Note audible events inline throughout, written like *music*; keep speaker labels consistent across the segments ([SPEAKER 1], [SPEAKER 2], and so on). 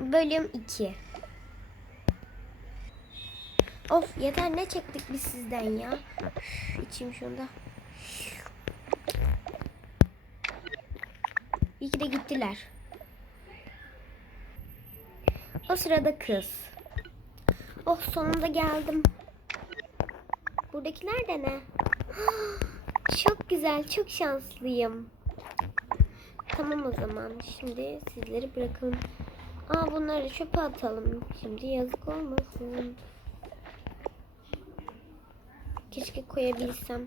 [SPEAKER 1] Bölüm 2 Of yeter ne çektik biz sizden ya. Üf, İçeyim şunu da. İyi ki de gittiler. O sırada kız. Oh sonunda geldim. Buradakiler de ne? *gasps* Çok güzel, çok şanslıyım. Tamam o zaman. Şimdi sizleri bırakalım. Aa bunları çöpe atalım. Şimdi yazık olmasın. Keşke koyabilsem.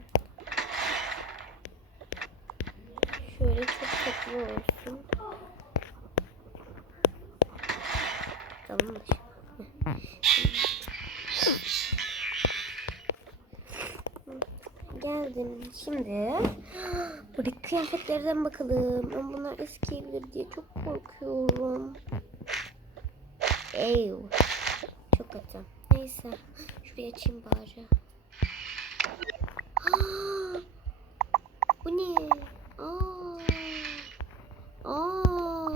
[SPEAKER 1] Şöyle çok tatlı olsun. Tamam Geldim. Şimdi *gasps* buradaki kıyafetlerden bakalım. Ama bunlar eskiyebilir diye çok korkuyorum. Ew. Çok kötü. Neyse. Şuraya açayım bari. *gasps* Bu ne? Aa. Aa.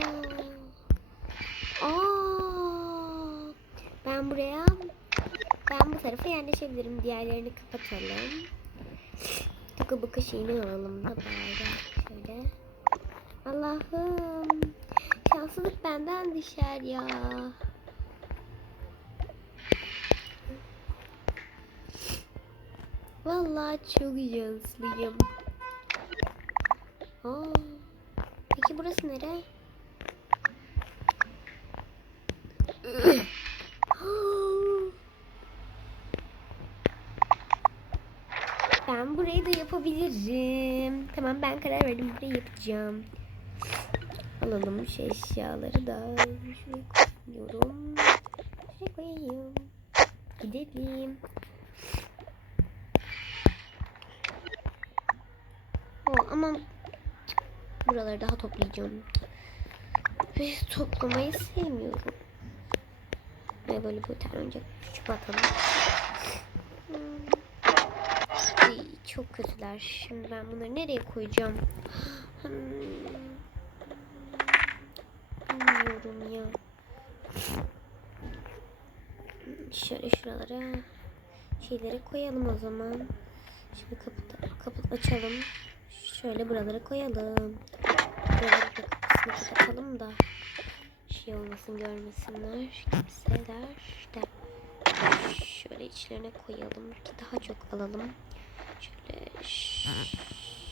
[SPEAKER 1] Aa. Ben buraya ben bu tarafa yerleşebilirim. Diğerlerini kapatalım. Tıkı bıkı şeyini alalım da bari. Şöyle. Allah'ım. Şanslılık benden düşer ya. Vallahi çok şanslıyım. Aa, peki burası nere? *gasps* Ben burayı da yapabilirim. Tamam ben karar verdim burayı yapacağım. Alalım şu eşyaları da. Şuraya koyuyorum. Şuraya koyayım. Gidelim. O ama buraları daha toplayacağım. Ve toplamayı sevmiyorum. Ve böyle bir tane önce küçük atalım. Hmm. Ay, çok kötüler. Şimdi ben bunları nereye koyacağım? Hmm. Bilmiyorum ya. Şöyle şuralara şeyleri koyalım o zaman. Şimdi kapı, kapı açalım. Şöyle buralara koyalım. Buraları kapısını kapatalım da şey olmasın görmesinler kimseler de şöyle içlerine koyalım ki daha çok alalım. Şöyle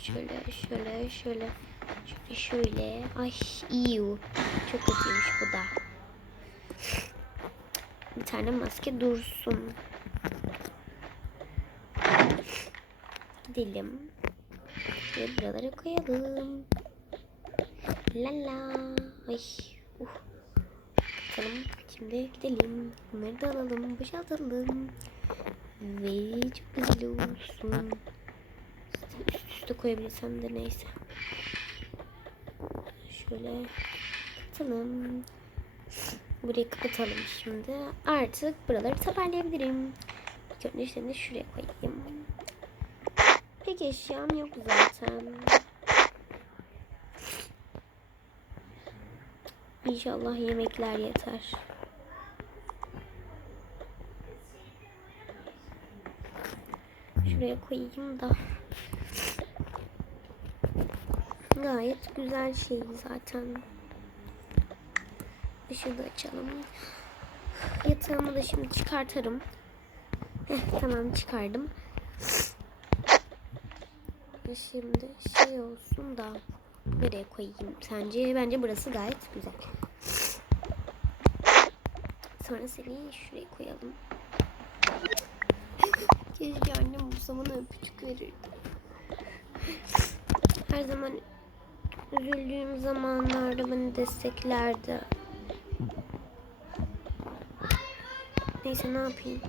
[SPEAKER 1] şöyle şöyle şöyle şöyle şöyle ay iyi çok kötüymüş bu da. Bir tane maske dursun. Gidelim. Ve buralara koyalım. La la. Ay. Uh. Bakalım. Şimdi gidelim. Bunları da alalım. Boşaltalım. Ve çok güzel olsun. Üst üste koyabilsem de neyse. Şöyle kapatalım. Burayı kapatalım şimdi. Artık buraları toparlayabilirim. İlk önce şuraya koyayım. Eşyam yok zaten. İnşallah yemekler yeter. Şuraya koyayım da. Gayet güzel şey zaten. Işığı da açalım. Yatağımı da şimdi çıkartırım. Heh, tamam çıkardım. Şimdi şey olsun da nereye koyayım sence? Bence burası gayet güzel. Sonra seni şuraya koyalım. Keşke annem bu zaman öpücük verirdi. Her zaman üzüldüğüm zamanlarda beni desteklerdi. Neyse ne yapayım.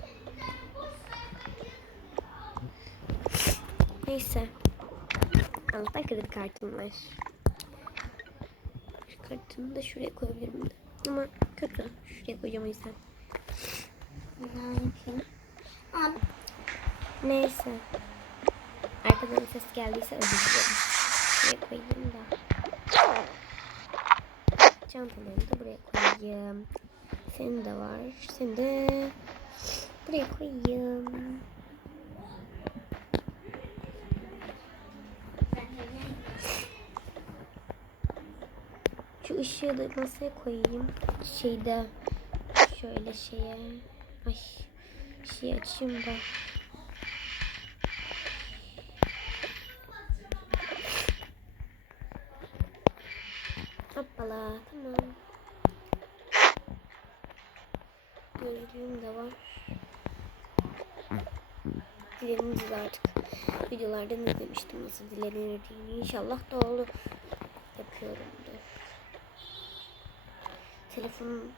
[SPEAKER 1] Neyse. Allah'tan kredi kartım var. Şu kartımı da şuraya koyabilirim de. Ama kötü. Şuraya koyacağım o yüzden. Neyse. Arkadan ses geldiyse özür dilerim. Şuraya koyayım da. Çantalarımı da buraya koyayım. Senin de var. Seni de buraya koyayım. Işığı da masaya koyayım. Şeyde şöyle şeye. Ay şey açayım da. Hoppala tamam. Gözlüğüm de var. Dileniriz artık. Videolardan izlemiştim nasıl dilenirdiğini. İnşallah doğru yapıyorumdur. Telefonum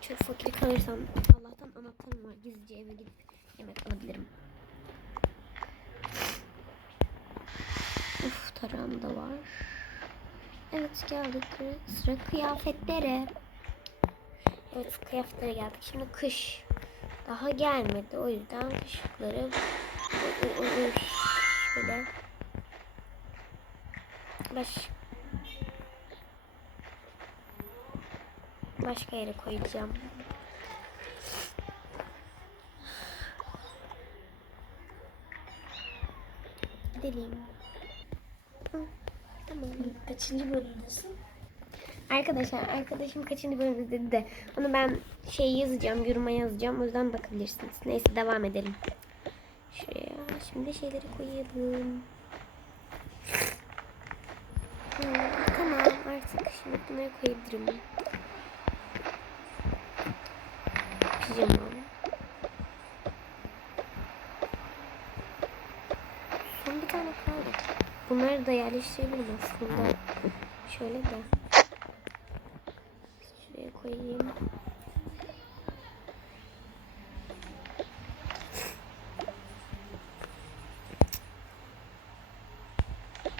[SPEAKER 1] çok fakir kalırsam Allah'tan anahtarım var. Gizlice eve gidip yemek alabilirim. Uf tarağım da var. Evet geldik sıra kıyafetlere. Evet kıyafetlere geldik. Şimdi kış daha gelmedi. O yüzden kışlıkları şöyle baş başka yere koyacağım. Gidelim. Tamam.
[SPEAKER 2] Kaçıncı bölümdesin?
[SPEAKER 1] Arkadaşlar arkadaşım kaçıncı bölümde dedi de onu ben şey yazacağım yoruma yazacağım o yüzden bakabilirsiniz. Neyse devam edelim. Şuraya şimdi şeyleri koyalım. Hmm, tamam artık şimdi bunları koyabilirim. Pijamam. Son bir tane kaldı. Bunları da yerleştirebilirim aslında. Şöyle de. Şuraya koyayım.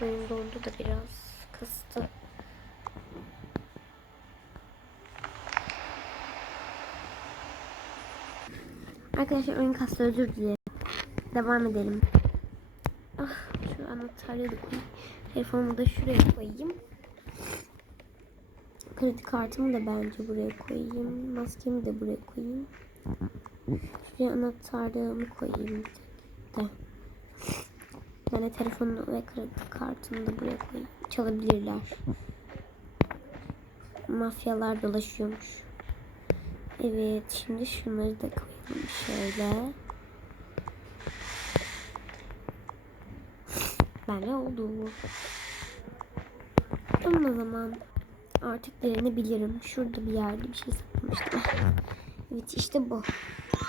[SPEAKER 1] Oyun dondu da biraz kıstı. Arkadaşlar oyun kastı özür dilerim. Devam edelim. Ah şu anahtarları da koyayım. Telefonumu da şuraya koyayım. Kredi kartımı da bence buraya koyayım. Maskemi de buraya koyayım. Şuraya anahtarlığımı koyayım. De. Yani telefonu ve kredi kartımı da buraya koyayım. Çalabilirler. Mafyalar dolaşıyormuş. Evet şimdi şunları da koyalım şöyle. Böyle oldu. Tamam o zaman. Artık direnebilirim. Şurada bir yerde bir şey saklamıştım. Evet işte bu.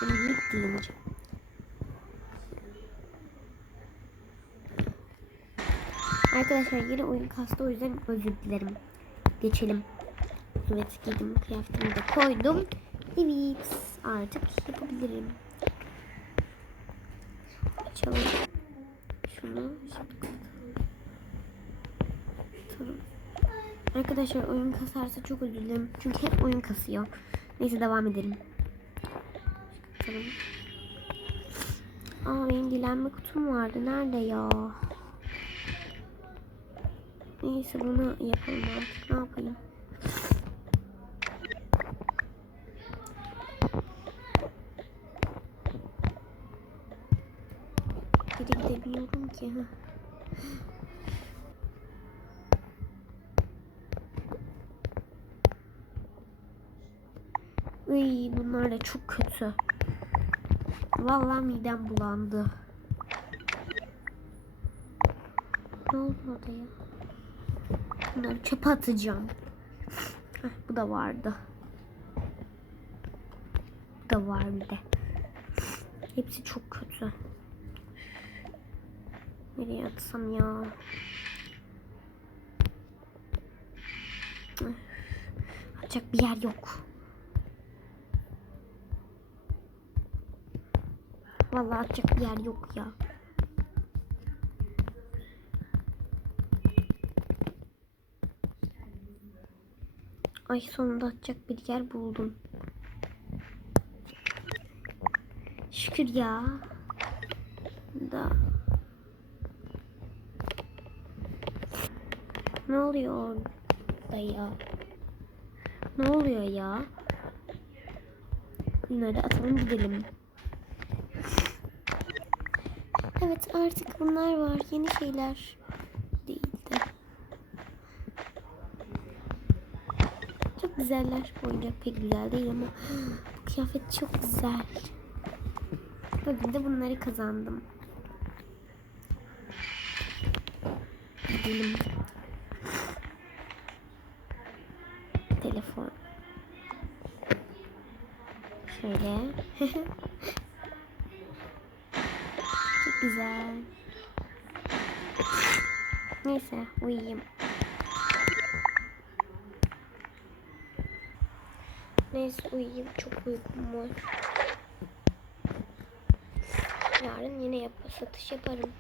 [SPEAKER 1] Büyük dileneceğim. Arkadaşlar yine oyun kastı o yüzden özür dilerim. Geçelim. Evet giydim kıyafetimi de koydum. Evet artık yapabilirim. Açalım. Şunu Tamam. Arkadaşlar oyun kasarsa çok özür dilerim. Çünkü hep oyun kasıyor. Neyse devam edelim. Tamam. Aa benim dilenme kutum vardı. Nerede ya? Neyse bunu yapalım artık. Ne yapayım? Geri gidemiyorum ki. Uy, bunlar da çok kötü. Vallahi midem bulandı. Ne oldu orada ya? Bunları çöpe atacağım. Heh, bu da vardı. Bu da var bir de. Hepsi çok kötü. Nereye atsam ya? Atacak bir yer yok. Vallahi atacak bir yer yok ya. Ay sonunda atacak bir yer buldum. Şükür ya. Da. Ne oluyor orada ya? Ne oluyor ya? Bunları atalım gidelim. Evet artık bunlar var. Yeni şeyler değildi. Çok güzeller. Oyuncak pek güzel değil ama *gasps* bu kıyafet çok güzel. Bugün de bunları kazandım. Gidelim. Şöyle. Çok güzel. Neyse uyuyayım. Neyse uyuyayım. Çok uykum var. Yarın yine yap satış yaparım.